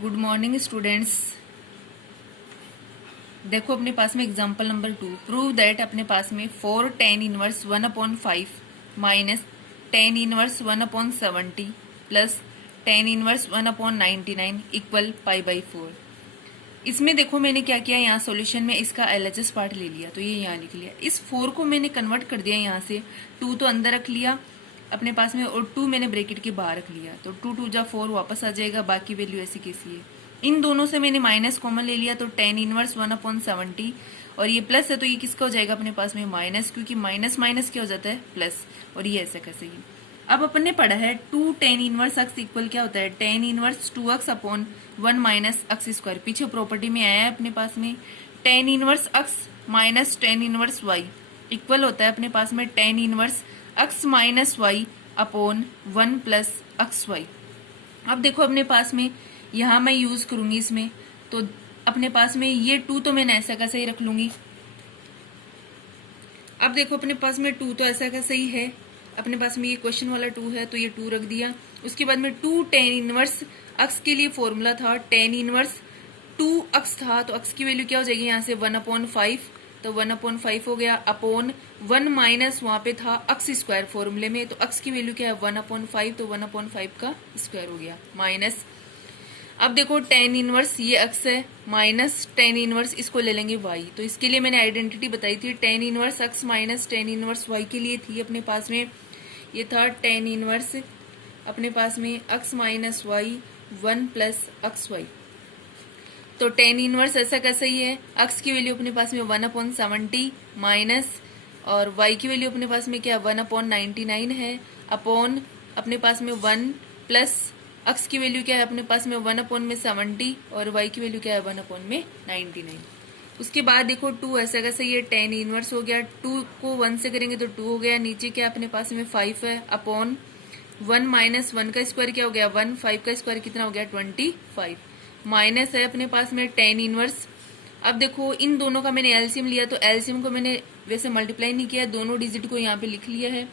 Good morning students. देखो अपने पास में एग्जांपल नंबर 2, प्रूव दैट अपने पास में 4 tan inverse 1/5 minus tan inverse 1/70 plus tan inverse 1/99 equal π/4। इसमें देखो मैंने क्या किया, यहाँ सॉल्यूशन में इसका LHS पार्ट ले लिया, तो ये यहाँ लिख लिया। इस 4 को मैंने कन्वर्ट कर दिया यहाँ से, 2 तो अंदर रख लिया अपने पास में और 2 मैंने ब्रैकेट के बाहर रख लिया, तो 2 2 जा 4 वापस आ जाएगा, बाकी वैल्यू ऐसी कैसी है। इन दोनों से मैंने माइनस कॉमन ले लिया, तो tan इनवर्स 1/70 और ये प्लस है तो ये किसका हो जाएगा अपने पास में माइनस, क्योंकि माइनस माइनस क्या हो जाता है प्लस, और ये ऐसा कैसे ही। अब अपन ने पढ़ा है 2 tan इनवर्स x इक्वल क्या होता है, tan inverse 2x upon 1 minus x square. पीछे प्रॉपर्टी में आया है अपने पास में tan inverse x minus tan inverse y equal होता है अपने पास में tan inverse x minus y upon 1 plus x y. अब देखो अपने पास में यहाँ मैं यूज करूंगी इसमें, तो अपने पास में ये 2 तो मैंने ऐसा कैसे ही रख लूंगी। अब देखो अपने पास में 2 तो ऐसा का सही है, अपने पास में ये क्वेश्चन वाला 2 है तो ये 2 रख दिया। उसके बाद में 2 tan इनवर्स x के लिए फॉर्मूला था tan इनवर्स 2x था, तो x की वैल्यू क्या हो जाएगी यहाँ से 1/5, तो 1/5 हो गया अपॉन 1 माइनस वहां पे था x स्क्वायर फॉर्मूले में, तो x की वैल्यू क्या है 1/5, तो 1/5 का स्क्वायर हो गया माइनस। अब देखो tan इनवर्स ये x है माइनस tan इनवर्स इसको ले लेंगे y, तो इसके लिए मैंने आइडेंटिटी बताई थी tan inverse x minus tan inverse y के लिए थी अपने पास में, ये था tan इनवर्स अपने पास में x minus y 1 plus x y. तो tan इनवर्स ऐसा कैसा ही है, x की वैल्यू अपने पास में 1/70 माइनस और y की वैल्यू अपने पास में क्या 1/99 है अपॉन अपने पास में 1 प्लस x की वैल्यू क्या है अपने पास में 1/70 और y की वैल्यू क्या है 1/99। उसके बाद देखो 2 ऐसा कैसा ये tan इनवर्स हो गया, 2 को 1 से करेंगे तो 2 हो गया, नीचे क्या अपने पास में 5 है अपॉन 1 माइनस 1 का स्क्वायर क्या हो गया 1, 5 का स्क्वायर कितना हो गया 25 माइनस है अपने पास में tan इनवर्स। अब देखो इन दोनों का मैंने एलसीएम लिया, तो एलसीएम को मैंने वैसे मल्टीप्लाई नहीं किया, दोनों डिजिट को यहाँ पे लिख लिया है।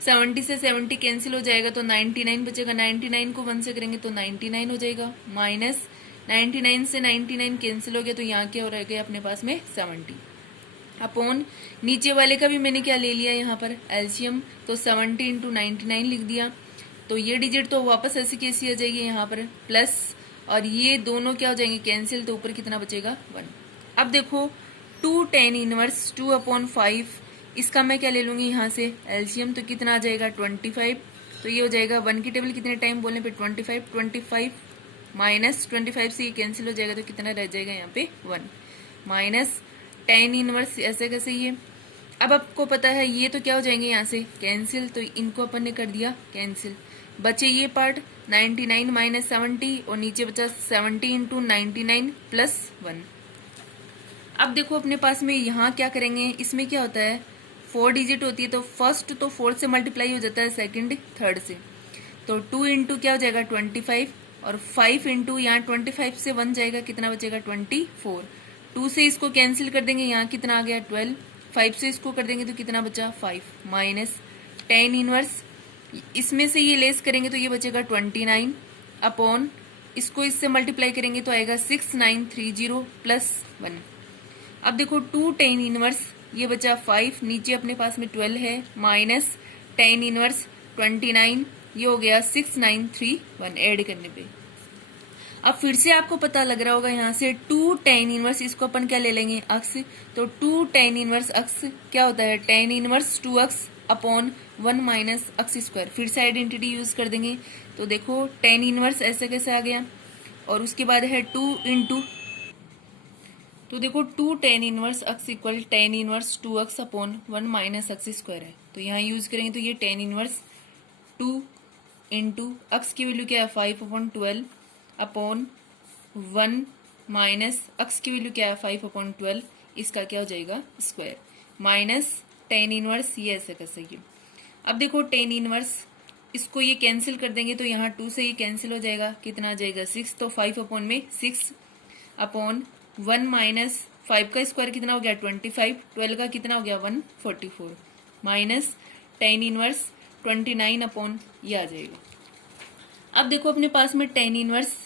70 से 70 कैंसिल हो जाएगा तो 99 बचेगा, 99 को 1 से करेंगे तो 99 हो जाएगा माइनस 99 से 99 कैंसिल हो गया, तो यहाँ क्या हो रह गया अपने पास में 70 अपॉन नीचे वाले का भी मैंने क्या ले लिया यहाँ पर एलसीएम, तो 70 इंटू 99 लिख दिया, तो ये डिजिट तो वापस ऐसी कैसी आ जाएगी यहाँ पर प्लस, और ये दोनों क्या हो जाएंगे कैंसिल, तो ऊपर कितना बचेगा 1। अब देखो 2 tan इनवर्स 2/5 इसका मैं क्या ले लूंगी यहाँ से एलसीएम, तो कितना आ जाएगा 25, तो ये हो जाएगा 1 की टेबल कितने टाइम बोलने पे 25 माइनस 25 से ये कैंसिल हो जाएगा, तो कितना रह जाएगा यहाँ पे 1 माइनस tan इनवर्स ऐसे कैसे ये। अब आपको पता है ये तो क्या हो जाएंगे यहाँ से कैंसिल, तो इनको अपन ने कर दिया कैंसिल, बचे ये पार्ट 99 माइनस 70 और नीचे बचा 70 इंटू 99 प्लस 1। अब देखो अपने पास में यहाँ क्या करेंगे, इसमें क्या होता है 4 डिजिट होती है, तो फर्स्ट तो 4 से मल्टीप्लाई हो जाता है, सेकंड थर्ड से, तो 2 इंटू क्या हो जाएगा 25 और 5 इंटू यहाँ 25 से 1 जाएगा, कितना बचेगा 24, 2 से इसको कैंसिल कर देंगे, यहाँ कितना आ गया 12, 5 से इसको कर देंगे तो कितना बचा 5 माइनस tan इनवर्स इसमें से ये लेस करेंगे तो ये बचेगा 29 अपॉन इसको इससे मल्टीप्लाई करेंगे तो आएगा 6930 प्लस 1। अब देखो 2 tan इनवर्स ये बचा 5, नीचे अपने पास में 12 है माइनस tan इनवर्स 29 ये हो गया 6931 ऐड करने पे। अब फिर से आपको पता लग रहा होगा यहाँ से 2 tan इनवर्स इसको अपन क्या ले लेंगे x, तो 2 tan इनवर्स x क्या होता है tan inverse 2x upon 1 minus x square. फिर से आइडेंटिटी यूज कर देंगे, तो देखो tan इनवर्स ऐसे कैसे आ गया, और उसके बाद है 2 इंटू, तो देखो 2 tan inverse x equal tan inverse 2x upon 1 minus x square है, तो यहाँ यूज करेंगे तो ये tan इनवर्स 2 इंटू एक्स की वैल्यू क्या है 5/12 अपॉन 1 माइनस एक्स की वैल्यू क्या है 5/12, इसका क्या हो जाएगा स्क्वायर माइनस tan इनवर्स ये ऐसे कर सके। अब देखो tan इनवर्स इसको ये कैंसिल कर देंगे तो यहाँ 2 से ये कैंसिल हो जाएगा, कितना आ जाएगा 6, तो 5 अपॉन में 6 अपॉन 1 माइनस 5 का स्क्वायर कितना हो गया 25, 12 का कितना हो गया 144 माइनस tan इनवर्स 29 अपॉन ये आ जाएगा। अब देखो अपने पास में tan इनवर्स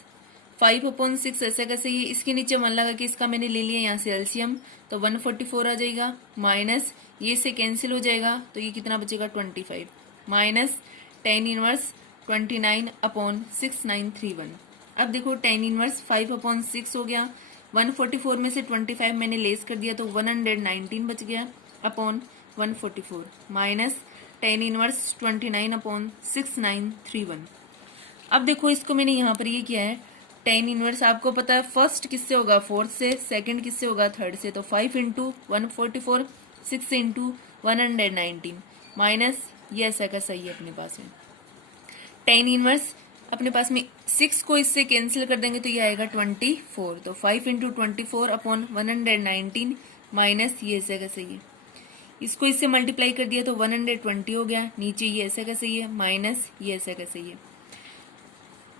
5/6 ऐसा कैसे ये, इसके नीचे मन लगा कि इसका मैंने ले लिया यहाँ से एलसीएम, तो 144 आ जाएगा, माइनस ये से कैंसिल हो जाएगा, तो ये कितना बचेगा 25, माइनस tan इनवर्स 29/6931। अब देखो tan इनवर्स 5/6 हो गया, 144 में से 25 मैंने लेस कर दिया तो 119 बच गया अपॉन 144, माइनस tan इनवर्स 29/6931। अब देखो इसको मैंने यहाँ पर ये किया है, tan इनवर्स आपको पता है फर्स्ट किससे होगा 4 से, सेकंड किससे होगा 3 से, तो 5 इंटू 144, 6 इंटू 119, माइनस ये ऐसा का सही है अपने पास में। tan इनवर्स अपने पास में 6 को इससे कैंसिल कर देंगे तो ये आएगा 24, तो 5 इंटू 24 अपॉन 119 माइनस ये ऐसा का सही है, इसको इससे मल्टीप्लाई कर दिया तो 120 हो गया, नीचे ये ऐसा का सही है, माइनस ये ऐसा का सही है।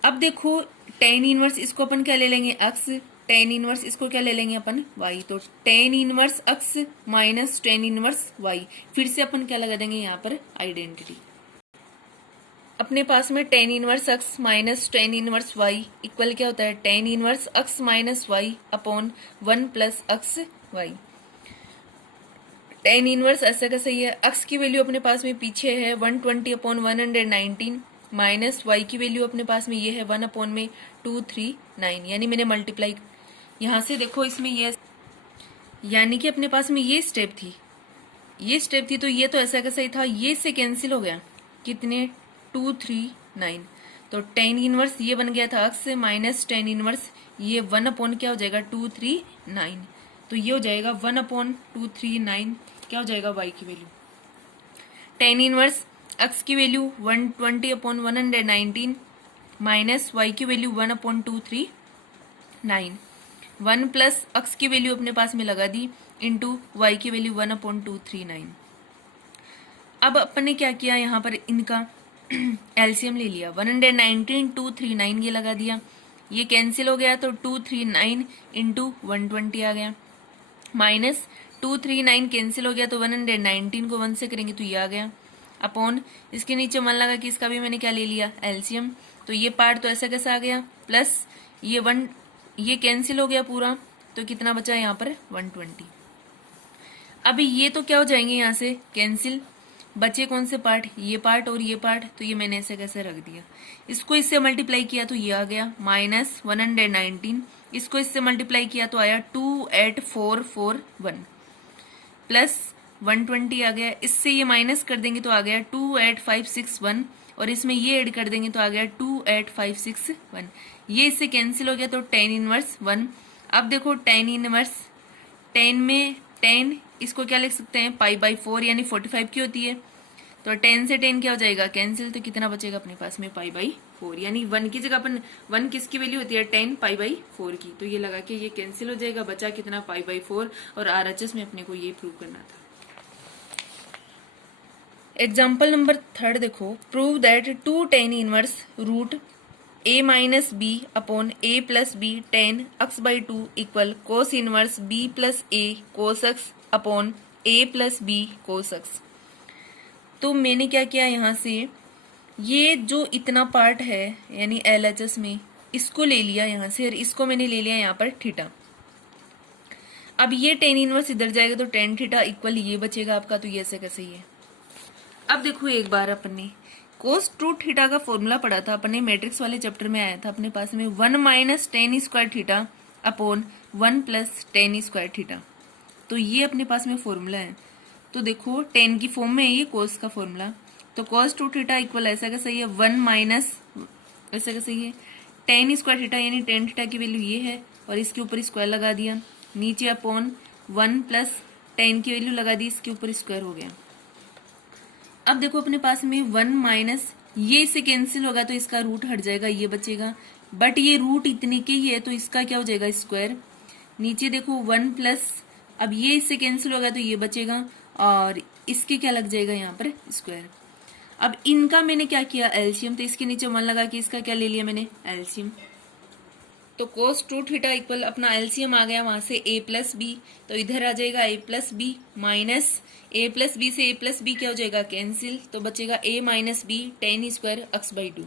अब देखो tan इनवर्स इसको अपन क्या ले लेंगे अक्स, tan इनवर्स इसको क्या ले लेंगे अपन y, तो tan inverse x minus tan inverse y, फिर से अपन क्या लगा देंगे यहाँ पर आइडेंटिटी। अपने पास में tan inverse x minus tan inverse y equal क्या होता है tan inverse x minus y upon 1 plus x y। tan inverse ऐसा का सही है, अक्स की वैल्यू अपने पास में पीछे है 120/119 माइनस y की वैल्यू अपने पास में ये है 1/239, यानी मैंने मल्टीप्लाई यहाँ से देखो इसमें ये, यानी कि अपने पास में ये स्टेप थी, ये स्टेप थी, तो ये तो ऐसा का सही था, ये से कैंसिल हो गया कितने 239, तो tan इनवर्स ये बन गया था अक्स माइनस tan इनवर्स ये 1 अपॉन क्या हो जाएगा 239, तो ये हो जाएगा 1/239 क्या हो जाएगा y की वैल्यू। tan इनवर्स अक्स की वैल्यू 120/119 माइनस y की वैल्यू 1/239, 1 प्लस अक्स की वैल्यू अपने पास में लगा दी इंटू y की वैल्यू 1/239। अब अपन ने क्या किया यहाँ पर इनका एलसीएम ले लिया, 119 239 ये लगा दिया, ये कैंसिल हो गया तो 239 इंटू 120 आ गया, माइनस 239 कैंसिल हो गया तो 119 को 1 से करेंगे तो ये आ गया, अपॉन इसके नीचे मन लगा कि इसका भी मैंने क्या ले लिया एलसीएम, तो ये पार्ट तो ऐसा कैसा आ गया, प्लस ये 1 ये कैंसिल हो गया पूरा, तो कितना बचा यहाँ पर 120। अभी ये तो क्या हो जाएंगे यहाँ से कैंसिल, बचे कौन से पार्ट, ये पार्ट और ये पार्ट, तो ये मैंने ऐसे कैसे रख दिया, इसको इससे मल्टीप्लाई किया तो ये आ गया माइनस 119, इसको इससे मल्टीप्लाई किया तो आया 28441 प्लस 120 आ गया, इससे ये माइनस कर देंगे तो आ गया 28561 और इसमें ये ऐड कर देंगे तो आ गया 28561, ये इससे कैंसिल हो गया तो tan इनवर्स 1। अब देखो tan इनवर्स, tan में tan इसको क्या लिख सकते हैं π/4 यानी 45 की होती है, तो tan से tan क्या हो जाएगा कैंसिल, तो कितना बचेगा अपने पास में π/4, यानी 1 की जगह अपन 1 किसकी वैल्यू होती है tan π/4 की, तो ये लगा के ये कैंसिल हो जाएगा, बचा कितना π/4 और RHS में अपने को ये प्रूव करना था। एग्जाम्पल नंबर 3 देखो, prove that 2 tan inverse root a minus b upon a plus b tan x/2 equal cos inverse b plus a cos x upon a plus b cos x। तो मैंने क्या किया यहाँ से, ये जो इतना पार्ट है यानी LHS में इसको ले लिया यहाँ से और इसको मैंने ले लिया यहाँ पर थीटा। अब ये tan इनवर्स इधर जाएगा तो tan थीटा इक्वल ये बचेगा आपका, तो ये ऐसे कैसे ही है। अब देखो एक बार अपन ने कोस 2 थीटा का फॉर्मूला पढ़ा था, अपन ने मैट्रिक्स वाले चैप्टर में आया था अपने पास में 1 minus tan square theta upon 1 plus tan square theta, तो ये अपने पास में फॉर्मूला है। तो देखो tan की फॉर्म में है ये कोस का फॉर्मूला, तो cos 2 थीटा इक्वल ऐसा का सही है 1 माइनस ऐसा का सही है tan स्क्वायर थीटा, यानी tan थीटा की वैल्यू ये है और इसके ऊपर स्क्वायर लगा दिया, नीचे अपॉन 1 प्लस tan की वैल्यू लगा दी, इसके ऊपर स्क्वायर हो गया। अब देखो अपने पास में 1 माइनस ये इससे कैंसिल होगा तो इसका रूट हट जाएगा, ये बचेगा, बट ये रूट इतने के ही है तो इसका क्या हो जाएगा स्क्वायर, नीचे देखो 1 प्लस, अब ये इससे कैंसिल होगा तो ये बचेगा और इसके क्या लग जाएगा यहाँ पर स्क्वायर। अब इनका मैंने क्या किया एलसीएम, तो इसके नीचे मन लगा कि इसका क्या ले लिया मैंने एलसीएम, तो cos 2 थीटा इक्वल अपना एलसीएम आ गया वहां से a प्लस बी, तो इधर आ जाएगा a plus b minus a plus b से a प्लस बी क्या हो जाएगा कैंसिल, तो बचेगा a minus b tan square x/2।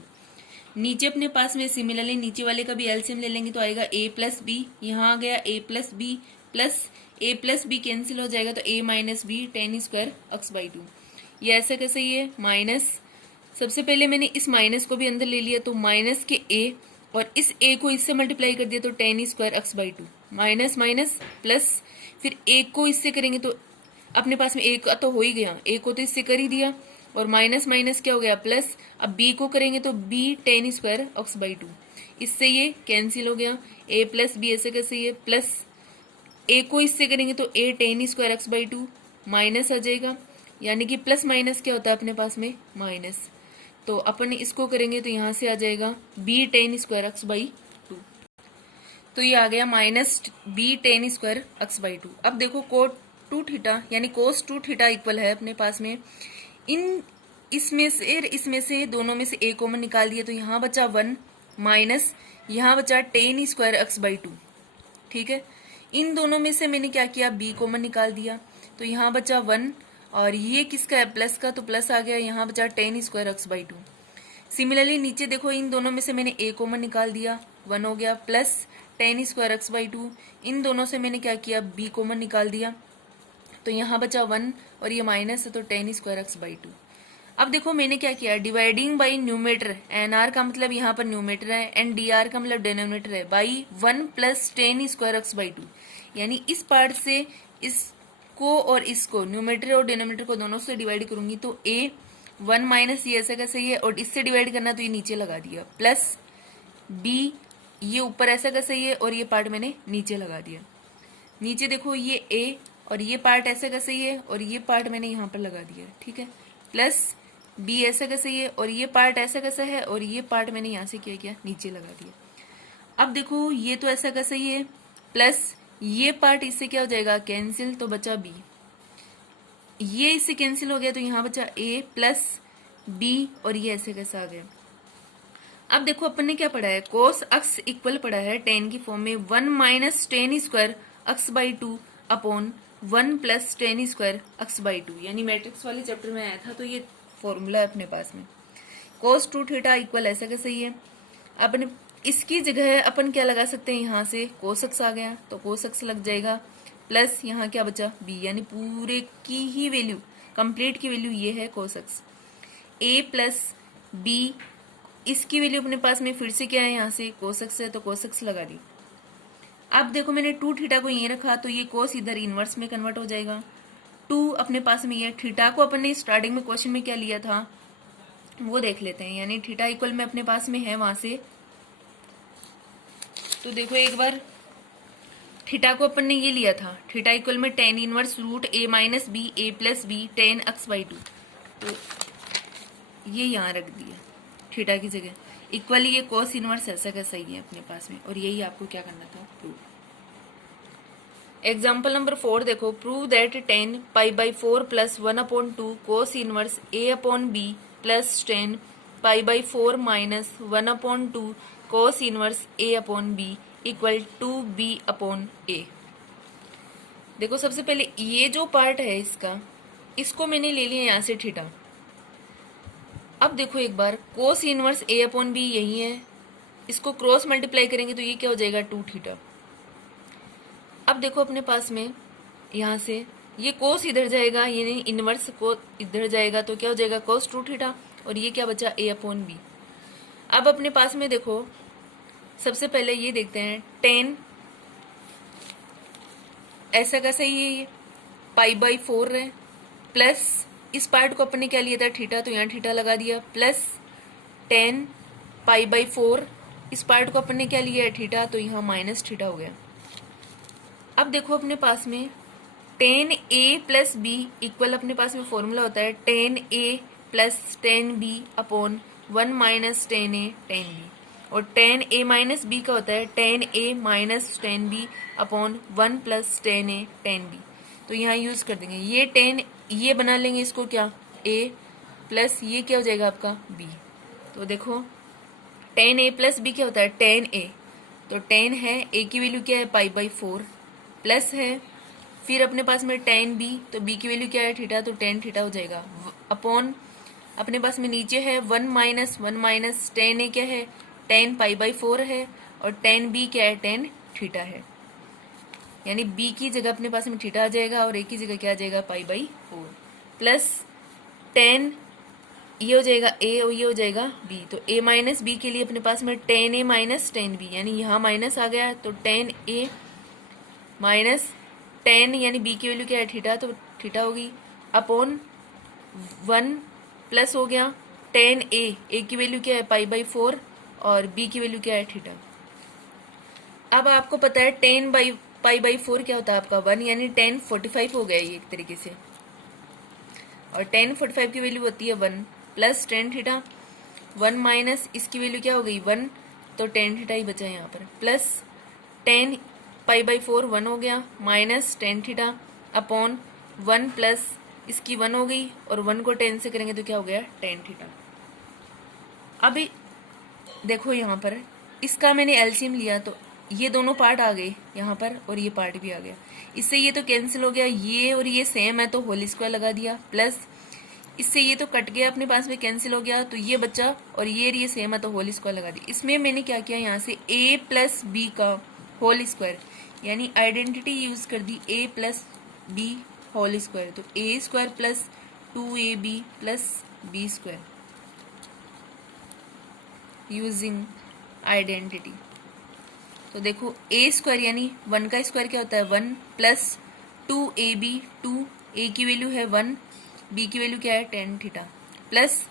नीचे अपने पास में सिमिलरली नीचे वाले का भी एलसीएम ले लेंगे तो आएगा a प्लस बी, यहाँ आ गया a plus b plus a plus b cancel हो जाएगा तो a minus b tan square x by two. ये ऐसा कैसे ये माइनस, सबसे पहले मैंने इस माइनस को भी अंदर ले लिया तो माइनस के a और इस a को इससे मल्टीप्लाई कर दिया तो tan square x by two, minus minus plus, फिर a को इससे करेंगे तो अपने पास में a का तो हो ही गया, a को तो इससे कर ही दिया और माइनस माइनस क्या हो गया प्लस, अब b को करेंगे तो b ten square x by to, इससे ये कैंसिल हो गया, a प्लस बी ऐसे कैसे ये प्लस, a को इससे करेंगे तो a tan square x by two minus आ जाएगा, यानी कि प्लस माइनस क्या होता है अपने पास में माइनस, तो अपन इसको करेंगे तो यहाँ से आ जाएगा b ten square x by two, तो ये आ गया minus b ten square x by two. अब देखो कोट टू थीटा यानी कोस टू थीटा इक्वल है अपने पास में, इसमें से दोनों में से a कॉमन निकाल दिया तो यहाँ बचा वन माइनस यहाँ बचा ten square x by to, ठीक है। इन दोनों में से मैंने क्या किया b कॉमन निकाल दिया तो यहाँ बचा वन और ये किसका है प्लस का तो प्लस आ गया, यहाँ बचा ten square x by to. Similarly नीचे देखो इन दोनों में से मैंने a कॉमन निकाल दिया, वन हो गया plus tan square x by two, इन दोनों से मैंने क्या किया b कॉमन निकाल दिया तो यहाँ बचा वन और ये माइनस है तो tan square x by two. अब देखो मैंने क्या किया, dividing by numerator, N R का मतलब यहाँ पर न्यूमेटर है एंड डी आर का मतलब डिनोमिनेटर है, by one plus tan square x by two, यानी इस पार्ट से इसको और इसको न्यूमेटर और डिनोमिनेटर को दोनों से डिवाइड करूंगी तो ए वन माइनस ये ऐसा कैसे ही है और इससे डिवाइड करना तो ये नीचे लगा दिया प्लस बी ये ऊपर ऐसा कैसे ही है और ये पार्ट मैंने नीचे लगा दिया, नीचे देखो ये ए और ये पार्ट ऐसा कैसे ही है और ये पार्ट मैंने यहाँ पर लगा दिया, ठीक है, प्लस बी ऐसा कैसे ही है और ये पार्ट ऐसा कैसा है और ये पार्ट मैंने यहाँ से क्या नीचे लगा दिया। अब देखो ये तो ऐसा कैसे ही है प्लस ये पार्ट इससे क्या हो जाएगा कैंसिल तो बचा बी, ये इससे कैंसिल हो गया तो यहाँ बचा ए प्लस बी और ये ऐसे कैसा आ गया। अब देखो अपन ने क्या पढ़ा है, कोस अक्स इक्वल पढ़ा है टेन की फॉर्म में one minus tan square x by two upon one plus tan square x by two, यानी मैट्रिक्स वाले चैप्टर में आया था तो ये फॉर्मूला है अपने पास में। कोस टू थीटा इक्वल ऐसा कैसे ही है, अपन इसकी जगह अपन क्या लगा सकते हैं, यहाँ से कोस एक्स आ गया तो कोस एक्स लग जाएगा प्लस यहाँ क्या बचा बी, यानी पूरे की ही वैल्यू कंप्लीट की वैल्यू ये है कोस एक्स, ए प्लस बी इसकी वैल्यू अपने पास में फिर से क्या है यहाँ से कोस एक्स है तो कोस एक्स लगा दी। अब देखो मैंने टू थीटा को ये रखा तो ये कोस इधर इनवर्स में कन्वर्ट हो जाएगा, टू अपने पास में ये थीटा को अपन ने स्टार्टिंग में क्वेश्चन में क्या लिया था वो देख लेते हैं, यानी थीटा इक्वल में अपने पास में है वहां से, तो देखो एक बार थीटा को अपन ने ये लिया था, थीटा इक्वल में tan inverse root A minus B A plus B tan x by two, तो ये यहाँ रख दिया थीटा की जगह, इक्वली ये कोस इनवर्स ऐसा का सही है अपने पास में और यही आपको क्या करना था प्रूव। एग्जाम्पल नंबर 4 देखो, prove that tan pi by four plus one upon two cos inverse a upon b plus tan pi by four minus one upon two cos inverse a upon b equal to b upon a. देखो सबसे पहले ये जो part है इसका, इसको मैंने ले लिया यहाँ से थीटा। अब देखो एक बार कोस इनवर्स ए अपॉन बी यही है, इसको क्रॉस मल्टीप्लाई करेंगे तो ये क्या हो जाएगा टू थीटा। अब देखो अपने पास में यहाँ से ये कोस इधर जाएगा, यानी इनवर्स को इधर जाएगा तो क्या हो जाएगा कोस टू थीटा और ये क्या बचा ए अपॉन बी। अब अपने पास में देखो सबसे पहले ये देखते हैं टेन ऐसा का सही है, ये पाई बाई फोर है प्लस इस पार्ट को अपने क्या लिया था थीटा तो यहाँ थीटा लगा दिया plus tan pi by four इस पार्ट को अपने क्या लिया है थीटा तो यहाँ माइनस थीटा हो गया। अब देखो अपने पास में tan a plus b equal अपने पास में फॉर्मूला होता है tan a plus tan b upon one minus tan a tan b, और टेन ए माइनस बी का होता है tan a minus tan b upon one plus tan a tan b. तो यहाँ यूज कर देंगे ये टेन, ये बना लेंगे इसको क्या ए प्लस ये क्या हो जाएगा आपका बी। तो देखो टेन ए प्लस बी क्या होता है टेन ए, तो टेन है ए की वैल्यू क्या है पाई बाई फोर प्लस है फिर अपने पास में टेन बी, तो बी की वैल्यू क्या है थीटा तो टेन थीटा हो जाएगा अपॉन अपने पास में नीचे है 1 - 1 - tan a क्या है, tan π/4 है, और tan b क्या है, tan थीटा है। यानी b की जगह अपने पास में थीटा आ जाएगा और a की जगह क्या आ जाएगा, π/4 प्लस tan ये हो जाएगा a और ये हो जाएगा b। तो a माइनस b के लिए अपने पास में tan a minus tan b, यानी यहाँ माइनस आ गया तो tan a माइनस tan यानी b की वैल्यू क्या है, थीटा, तो थीटा होगी अपॉन 1 प्लस हो गया tan a की वैल्यू क्या है, π/4 और b की वैल्यू क्या है, थीटा। अब आपको पता है tan π/4 क्या होता है आपका 1, यानी tan 45 हो गया ये एक तरीके से, और tan 45 की वैल्यू होती है 1 प्लस tan थीटा, 1 माइनस इसकी वैल्यू क्या हो गई 1, तो tan थीटा ही बचा है यहाँ पर, प्लस tan π/4 1 हो गया minus tan theta upon 1 plus इसकी 1 हो गई और 1 को 10 से करेंगे तो क्या हो गया, tan थीटा। अभी देखो यहाँ पर इसका मैंने एलसीएम लिया तो ये दोनों पार्ट आ गए यहाँ पर और ये पार्ट भी आ गया, इससे ये तो कैंसिल हो गया, ये और ये सेम है तो होल स्क्वायर लगा दिया, प्लस इससे ये तो कट गया अपने पास में कैंसिल हो गया तो ये बचा और ये सेम है तो होल स्क्वायर लगा दिया। इसमें मैंने क्या किया यहाँ से a प्लस बी का होल स्क्वायर, यानी आइडेंटिटी यूज कर दी a plus b whole square, तो a square plus 2ab plus b square using identity. तो देखो a स्क्वायर यानी 1 का स्क्वायर क्या होता है 1 प्लस 2ab, 2a की वैल्यू है 1, b की वैल्यू क्या है tan थीटा, प्लस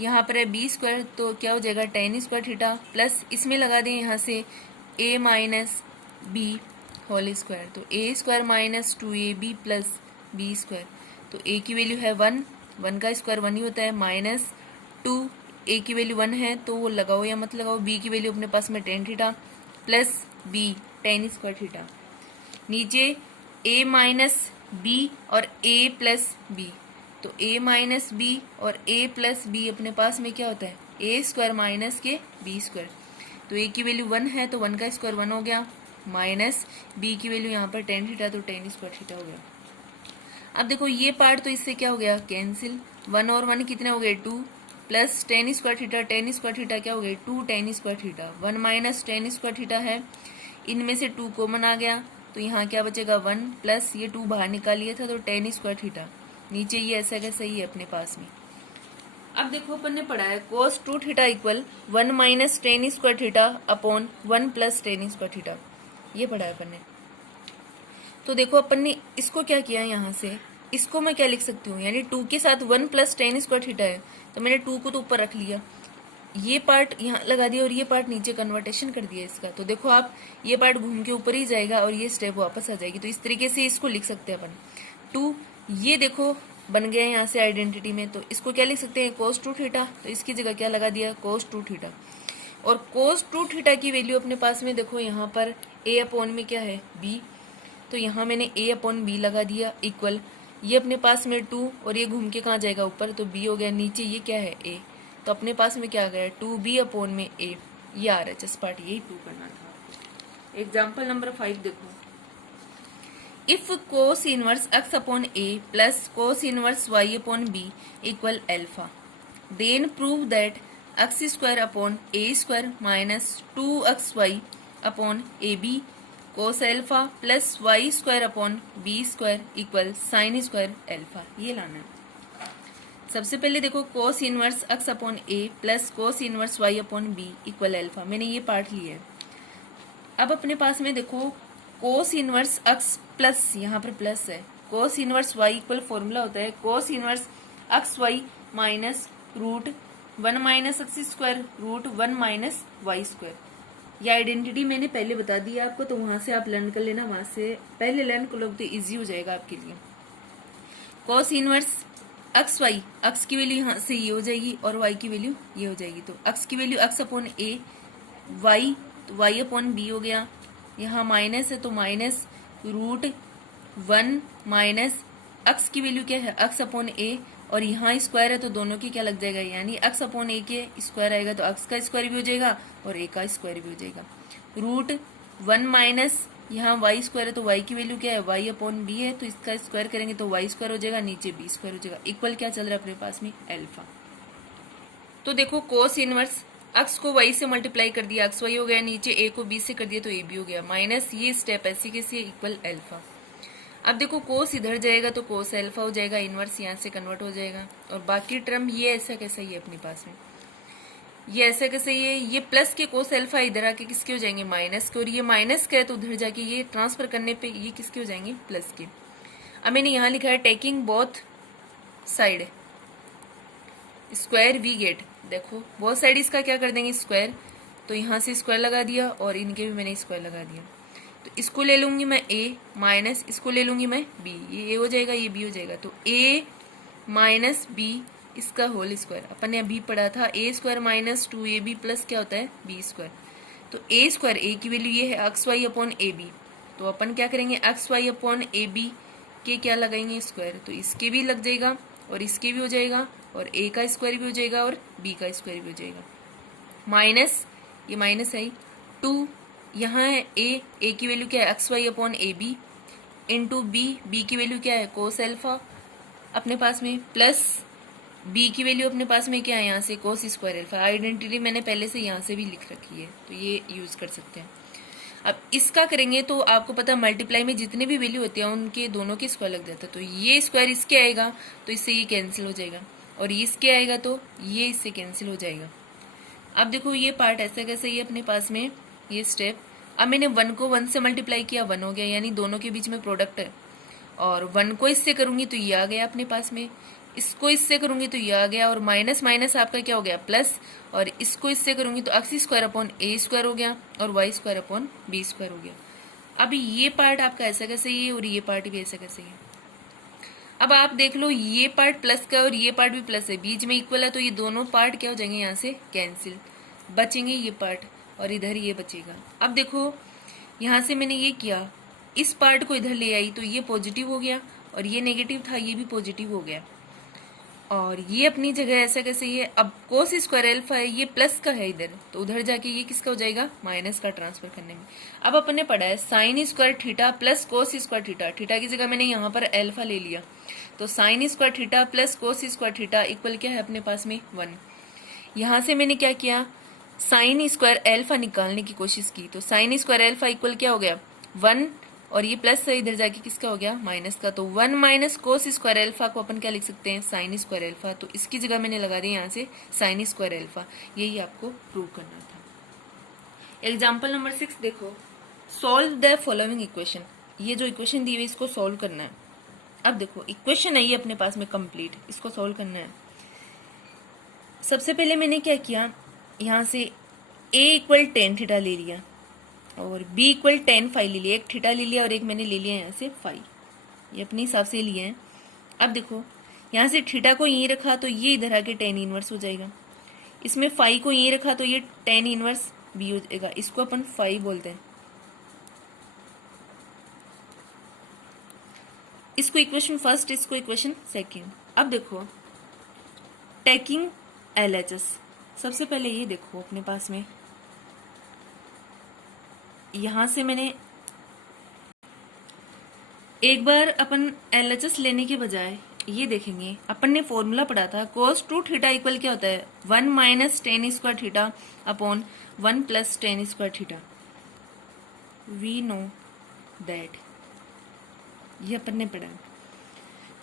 यहाँ पर है b स्क्वायर तो क्या हो जाएगा tan स्क्वायर थीटा, प्लस इसमें लगा दें यहाँ से a minus b whole square, तो a square minus 2ab plus b square, तो a की वैल्यू है 1, 1 का स्क्वायर 1 ही होता है, माइनस 2 a की वैल्यू 1 है तो वो लगाओ या मत लगाओ, b की वैल्यू अपने पास में tan theta plus b tan square theta, नीचे a माइनस b और a प्लस b, तो a माइनस b और a प्लस b अपने पास में क्या होता है a स्क्वायर माइनस के b स्क्वायर, तो a की वैल्यू 1 है तो 1 का स्क्वायर 1 हो गया, माइनस b की वैल्यू यहाँ पर tan थीटा तो tan स्क्वायर थीटा हो गया। अब देखो ये पार्ट तो इससे क्या हो गया कैंसिल, 1 और 1 कितने हो गए 2, प्लस tan स्क्वायर थीटा क्या हो गए 2 tan square theta, 1 minus tan square theta है, इनमें से 2 कॉमन आ गया तो यहाँ क्या बचेगा 1 प्लस ये 2 बाहर निकाल लिया था तो tan स्क्वायर थीटा, नीचे ये ऐसा का सही है अपने पास में। अब देखो अपन ने पढ़ा है cos 2 theta equal 1 minus tan square theta upon 1 plus tan square theta, ये पढ़ा है अपन ने। तो देखो अपन ने इसको क्या किया यहाँ से, इसको मैं क्या लिख सकती हूँ, यानी 2 के साथ 1 प्लस tan स्क्वायर थीटा है तो मैंने 2 को तो ऊपर रख लिया, ये पार्ट यहाँ लगा दिया और ये पार्ट नीचे कन्वर्टेशन कर दिया इसका, तो देखो आप ये पार्ट घूम के ऊपर ही जाएगा और ये स्टेप वापस आ जाएगी, तो इस तरीके से इसको लिख सकते हैं अपन 2, ये देखो बन गया यहाँ से आइडेंटिटी में, तो इसको क्या लिख सकते हैं cos 2 थीटा, तो इसकी जगह क्या लगा दिया cos 2 थीटा, और cos 2 थीटा की वैल्यू अपने पास में देखो यहाँ पर a अपॉन में क्या है b, तो यहाँ मैंने a अपॉन b लगा दिया इक्वल, ये अपने पास में 2 और ये घूम के कहाँ जाएगा ऊपर तो b हो गया, नीचे ये क्या है a, तो अपने पास में क्या आ गया 2b अपॉन में a, ये आ रहा है जस्ट पार्ट, यही प्रूव करना था। एग्जाम्पल नंबर 5 देखो, if cos inverse x upon a plus cos inverse y upon b equal alpha, then prove that x square upon a square minus 2xy upon ab cos alpha plus y square upon b square equal sine square alpha, ये लाना है। सबसे पहले देखो cos inverse x upon a plus cos inverse y upon b equal alpha, मैंने ये part लिया है। अब अपने पास में देखो cos इनवर्स x प्लस यहाँ पर प्लस है, cos inverse y equal formula होता है cos inverse x y minus root 1 minus x square root 1 minus y square, ये आइडेंटिटी मैंने पहले बता दी आपको, तो वहां से आप लर्न कर लेना, वहां से पहले लर्न कर लो तो इजी हो जाएगा आपके लिए। cos इनवर्स एक्स वाई, एक्स की वैल्यू यहाँ से ये हो जाएगी और वाई की वैल्यू ये हो जाएगी, तो एक्स की वैल्यू एक्स अपॉन ए, वाई तो वाई अपॉन बी हो गया, यहाँ माइनस है तो माइनस रूट 1 माइनस एक्स की वैल्यू क्या है एक्स अपॉन ए, और यहाँ स्क्वायर है तो दोनों की क्या लग जाएगा, यानी एक्स अपॉन ए के स्क्वायर आएगा तो एक्स का स्क्वायर भी हो जाएगा और ए का स्क्वायर भी हो जाएगा, रूट 1 माइनस यहाँ वाई स्क्वायर है तो वाई की वैल्यू क्या है वाई अपॉन बी है, तो इसका स्क्वायर करेंगे तो वाई स्क्वायर हो जाएगा, नीचे बी स्क्वायर हो जाएगा, इक्वल क्या चल रहा है अपने पास में अल्फा। तो देखो कोस इनवर्स अक्स को वाई से मल्टीप्लाई कर दिया, अक्स वाई हो गया, नीचे ए को बी से कर दिया तो ए बी हो गया, माइनस ये स्टेप ऐसे कैसे इक्वल एल्फा। अब देखो कोस इधर जाएगा तो कोस एल्फा हो जाएगा, इनवर्स यहाँ से कन्वर्ट हो जाएगा, और बाकी टर्म ये ऐसा कैसा ही है अपने पास में, ये ऐसा कैसे ही है, ये प्लस के कोस एल्फा इधर आके किसके हो जाएंगे माइनस के, और ये माइनस का है तो उधर जाके ये ट्रांसफर करने पे ये किसके हो जाएंगे प्लस के। अब मैंने यहाँ लिखा है taking both side square we get, देखो बोथ साइड इसका क्या कर देंगे स्क्वायर, तो यहाँ से स्क्वायर लगा दिया और इनके भी मैंने स्क्वायर लगा दिया, तो इसको ले लूंगी मैं ए माइनस इसको ले लूंगी मैं बी, ये ए हो जाएगा ये बी हो जाएगा, तो ए माइनस बी इसका होल स्क्वायर, अपन ने अभी पढ़ा था ए स्क्वायर माइनस 2ab प्लस क्या होता है बी स्क्वायर, तो ए स्क्वायर ए की वैल्यू ये है x y upon A B, तो अपन क्या करेंगे x y upon A B के क्या लगाएंगे स्क्वायर, तो इसके भी लग जाएगा और इसके भी हो जाएगा और ए का स्क्वायर भी हो जाएगा और बी का स्क्वायर भी हो जाएगा, माइनस ये माइनस है 2, यहाँ है ए की वैल्यू क्या है x y upon A B into B की वैल्यू क्या है कोस एल्फा अपने पास में, प्लस बी की वैल्यू अपने पास में क्या है यहाँ से कोस स्क्वायर एल्फा, आइडेंटिटी मैंने पहले से यहाँ से भी लिख रखी है तो ये यूज कर सकते हैं। अब इसका करेंगे तो आपको पता है मल्टीप्लाई में जितने भी वैल्यू होते हैं उनके दोनों के स्क्वायर लग जाता है, तो ये स्क्वायर इसके आएगा तो इससे ये कैंसिल हो जाएगा, और इसके आएगा तो ये इससे कैंसिल हो जाएगा। अब देखो ये पार्ट ऐसा कैसे ये अपने पास में ये स्टेप, अब मैंने 1 को 1 से मल्टीप्लाई किया 1 हो गया, यानी दोनों के बीच में प्रोडक्ट है, और 1 को इससे करूंगी तो ये आ गया अपने पास में, इसको इससे करूंगी तो ये आ गया, और माइनस माइनस आपका क्या हो गया प्लस, और इसको इससे करूंगी तो x square upon A square हो गया और y square upon B square हो गया। अब ये पार्ट आपका ऐसा कैसे ही है और ये पार्ट भी ऐसा कैसे है। अब आप देख लो ये पार्ट प्लस का और ये पार्ट भी प्लस है, बीच में इक्वल है, तो ये दोनों पार्ट क्या हो जाएंगे यहाँ से कैंसिल, बचेंगे ये पार्ट और इधर ये बचेगा। अब देखो यहाँ से मैंने ये किया, इस पार्ट को इधर ले आई तो ये पॉजिटिव हो गया, और ये नेगेटिव था ये भी पॉजिटिव हो गया, और ये अपनी जगह ऐसा कैसे ये, अब कोस स्क्वायर एल्फा है ये प्लस का है इधर, तो उधर जाके ये किसका हो जाएगा माइनस का ट्रांसफर करने में। अब अपन ने पढ़ा है sine square theta plus cos square theta, theta की जगह मैंने यहाँ पर एल्फा ले लिया, तो sine square theta plus cos square theta equal क्या है अपने पास में 1। यहाँ से मैंने क्या किया साइन स्क्वायर एल्फा निकालने की कोशिश की, तो साइन स्क्वायर एल्फा इक्वल क्या हो गया 1, और ये प्लस से इधर जाके किसका हो गया माइनस का, तो 1 माइनस कोस स्क्वायर एल्फा को अपन क्या लिख सकते हैं साइन स्क्वायर एल्फा, तो इसकी जगह मैंने लगा दिया यहाँ से साइन स्क्वायर एल्फा, यही आपको प्रूव करना था। एग्जाम्पल नंबर 6 देखो, सॉल्व द फॉलोइंग इक्वेशन, ये जो इक्वेशन दी हुई इसको सॉल्व करना है। अब देखो इक्वेशन है ये अपने पास में कंप्लीट, इसको सॉल्व करना है। सबसे पहले मैंने क्या किया, यहाँ से a इक्वल टेन थीटा ले लिया और b इक्वल टेन फाई ले लिया, एक थीटा ले लिया और एक मैंने ले लिया यहाँ से फाई, ये अपने हिसाब से लिए हैं। अब देखो यहाँ से थीटा को यहीं रखा तो ये इधर आके टेन इनवर्स हो जाएगा, इसमें फाई को यहीं रखा तो ये टेन इनवर्स b हो जाएगा, इसको अपन फाई बोलते हैं। इसको इक्वेशन फर्स्ट, इसको इक्वेशन सेकेंड। अब देखो टेकिंग LHS, सबसे पहले ये देखो अपने पास में यहां से मैंने एक बार अपन LHS लेने के बजाय ये देखेंगे, अपन ने फॉर्मूला पढ़ा था cos 2 थीटा इक्वल क्या होता है 1 minus tan square theta upon 1 plus tan square theta, we know that, ये अपन ने पढ़ा।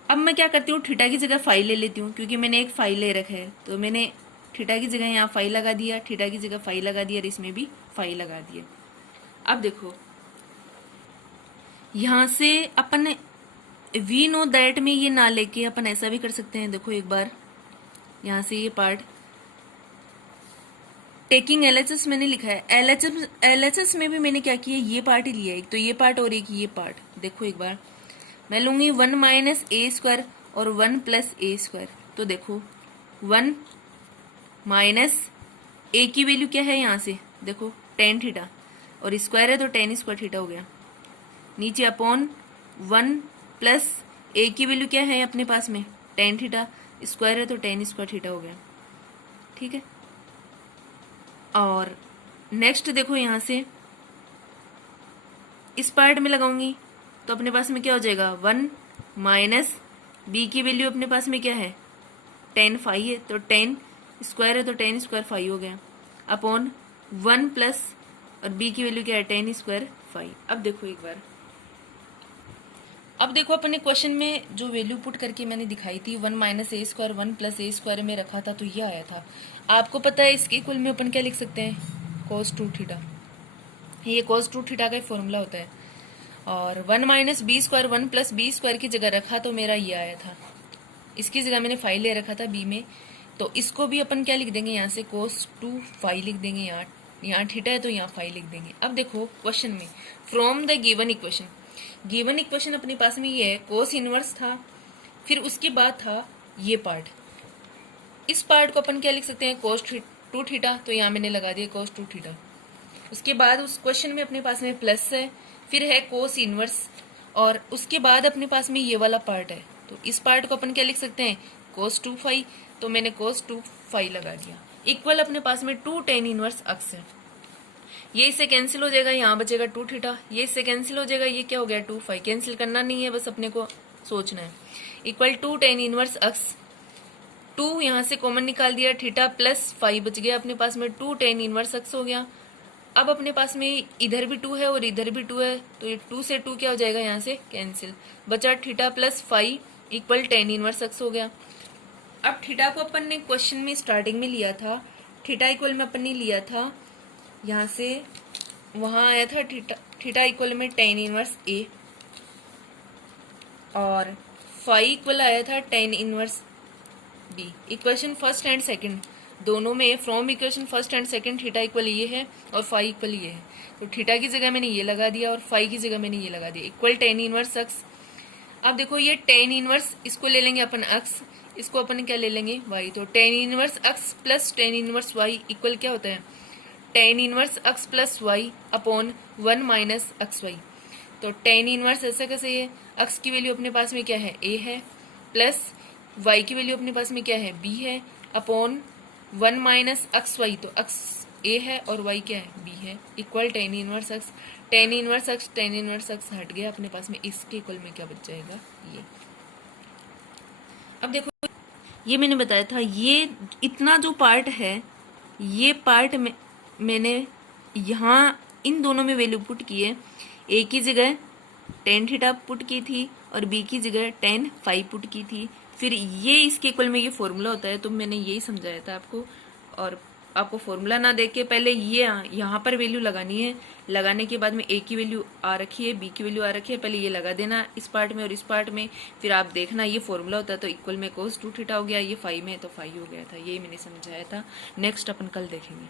अब मैं क्या करती हूँ थीटा की जगह फाई ले लेती हूँ, क्योंकि मैंने एक फाई ले रखा है, तो मैंने थीटा की जगह यहाँ फाई लगा दिया, थीटा की जगह फाई लगा दिया और इसमें भी फाई लगा दिया। अब देखो यहाँ से अपन वी नो दैट में ये ना लेके अपन ऐसा भी कर सकते हैं। देखो एक बार यहाँ से ये पार्ट टेकिंग LHS मैंने लिखा है, LHS में भी मैंने क्या किया ये पार्ट ही लिया, एक तो ये पार्ट और एक ये पार्ट। देखो एक बार मैं लूंगी 1 माइनस ए स्क्वायर और 1 प्लस ए स्क्वायर, तो देखो 1 माइनस ए की वैल्यू क्या है यहाँ से देखो टेन थीटा और स्क्वायर है तो टेन स्क्वायर थीटा हो गया, नीचे अपॉन 1 प्लस ए की वैल्यू क्या है अपने पास में टेन थीटा, स्क्वायर है तो टेन स्क्वायर थीटा हो गया, ठीक है। और नेक्स्ट देखो यहाँ से इस पार्ट में लगाऊंगी तो अपने पास में क्या हो जाएगा 1 माइनस बी की वैल्यू अपने पास में क्या है टेन फाई है, तो टेन स्क्वायर है तो टेन स्क्वायर फाइव हो गया, अपॉन 1 प्लस और b की वैल्यू क्या है टेन स्क्वायर फाइव। अब देखो एक बार, अब देखो अपने क्वेश्चन में जो वैल्यू पुट करके मैंने दिखाई थी 1 माइनस ए स्क्वायर 1 प्लस ए स्क्वायर में रखा था तो ये आया था। आपको पता है इसके इक्वल में अपन क्या लिख सकते हैं, cos 2 थीटा। ये cos 2 थीटा का ही फॉर्मूला होता है। और 1 minus B square 1 plus B square की जगह रखा तो मेरा ये आया था, इसकी जगह मैंने फाइव ले रखा था बी में, तो इसको भी अपन क्या लिख देंगे यहाँ से cos 2 फाइव लिख देंगे। यहाँ थीटा है तो यहाँ फाइव लिख देंगे। अब देखो क्वेश्चन में फ्रॉम द गिवन इक्वेशन अपने पास में ये है cos इनवर्स था, फिर उसके बाद था ये पार्ट, इस पार्ट को अपन क्या लिख सकते हैं cos 2 थीटा, तो यहाँ मैंने लगा दिया cos 2 थीटा। उसके बाद उस क्वेश्चन में अपने पास में प्लस है, फिर है cos इनवर्स, और उसके बाद अपने पास में ये वाला पार्ट है, तो इस पार्ट को अपन क्या लिख सकते हैं cos 2 फाइव, तो मैंने cos 2 फाइव लगा दिया। इक्वल अपने पास में 2 tan इनवर्स अक्स है, ये इससे कैंसिल हो जाएगा, यहाँ बचेगा 2 थीटा, ये इससे कैंसिल हो जाएगा, ये क्या हो गया 2 फाइव, कैंसिल करना नहीं है, बस अपने को सोचना है। इक्वल 2 tan इनवर्स अक्स, 2 यहाँ से कॉमन निकाल दिया, थीटा प्लस फाइव बच गया अपने पास में, 2 tan इनवर्स अक्स हो गया। अब अपने पास में इधर भी 2 है और इधर भी 2 है, तो ये 2 से 2 क्या हो जाएगा यहाँ से कैंसिल, बचा theta plus five equal tan inverse x हो गया। अब थीटा को अपन ने क्वेश्चन में स्टार्टिंग में लिया था, थीटा इक्वल में अपन ने लिया था यहाँ से वहां आया था थीटा इक्वल में tan इनवर्स ए, और फाइव इक्वल आया था tan inverse B. Equation first and second दोनों में from equation first and second theta equal ये है और फाइव इक्वल ये है, तो थीटा की जगह मैंने ये लगा दिया और फाइव की जगह मैंने ये लगा दिया, इक्वल tan इनवर्स अक्स। अब देखो ये tan इनवर्स, इसको ले लेंगे अपन अक्स, इसको अपन क्या ले लेंगे y, तो tan inverse x plus tan inverse y equal क्या होता है tan inverse x plus y upon 1 minus x y. तो tan इनवर्स ऐसा कैसे है, अक्स की वैल्यू अपने पास में क्या है a है, प्लस y की वैल्यू अपने पास में क्या है b है, अपॉन 1 माइनस अक्स वाई, तो अक्स a है और y क्या है b है, इक्वल tan इनवर्स अक्स। tan इनवर्स अक्स tan इनवर्स अक्स हट गया अपने पास में, इसके इक्वल में क्या बच जाएगा ये। अब देखो ये मैंने बताया था, ये इतना जो पार्ट है ये पार्ट में मैंने यहाँ इन दोनों में वैल्यू पुट की है, ए की जगह tan थीटा पुट की थी और बी की जगह tan फाइव पुट की थी, फिर ये इसके इक्वल में ये फॉर्मूला होता है, तो मैंने यही समझाया था आपको। और आपको फॉर्मूला ना देख के पहले ये यहाँ पर वैल्यू लगानी है, लगाने के बाद में ए की वैल्यू आ रखी है बी की वैल्यू आ रखी है, पहले ये लगा देना इस पार्ट में और इस पार्ट में, फिर आप देखना ये फॉर्मूला होता है तो इक्वल में cos 2 थीटा हो गया, ये फाइव में है तो फाइव हो गया था, यही मैंने समझाया था। नेक्स्ट अपन कल देखेंगे।